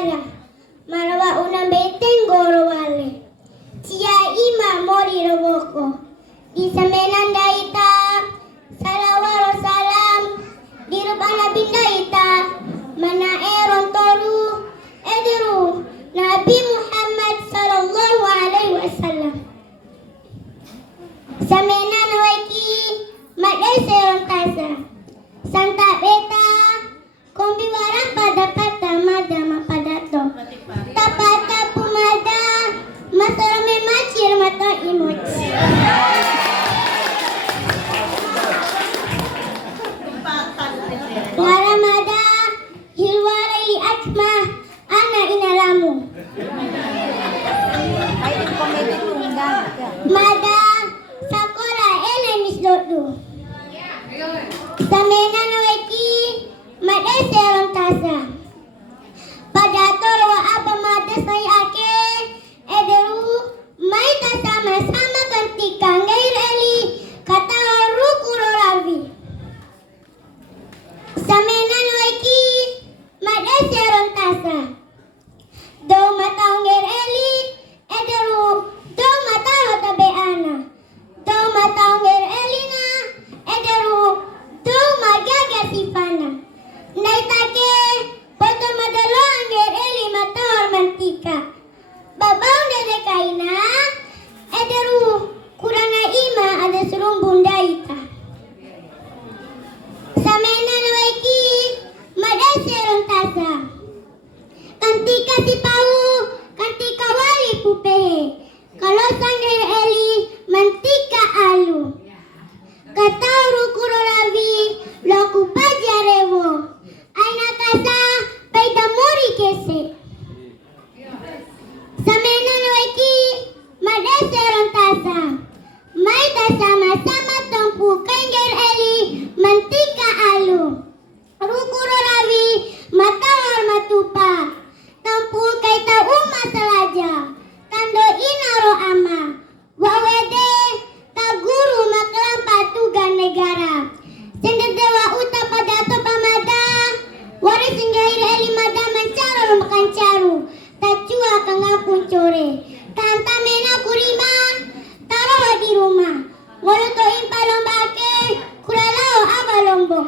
wala marawa unang beteng goro wale cia ima mori roboko di semenanda ita salawaro salam di rubana binda ita mana eron toru ediru Nabi Muhammad sallallahu alaihi wasallam semenan waiki madai seron tasa santa beta kombi warang pada pata madama padato tapata pumada masarame macir mata imoci ngaramada hilwarai akma ana inalamu mada sakola ele misdodu samena naweki made seron tasa padator wa apa made sayake ederu mai tasama sama kantika ngair eli kata ruku roravi samena naweki made seron tasa do matanger eli ederu do mata hotabeana do matanger elina ederu do magaga sifana naitake poto madalo anger eli mator mantika babang dede kaina ederu kuranga ima ada surung bunda ita samena naweki madai seron tasa kantika si pau kantika wali pupehe kalau sanger eli mantika alu katauru kuroravi loku pajarevo aina kasa paida mori kese samena noiki madai seron tasa mai tasama sama tompu kanger eli mantika alu rukuroravi mata hormatupa tompu kaita uma selaja tando inaro ama wawede taguru maklampa tugan negara sendedewa uta padato pamada waris singgair eli mada mencaro makan caru tacua kangapun core tanta mena kurima taruh di rumah walau toin palombake kuralao abalombo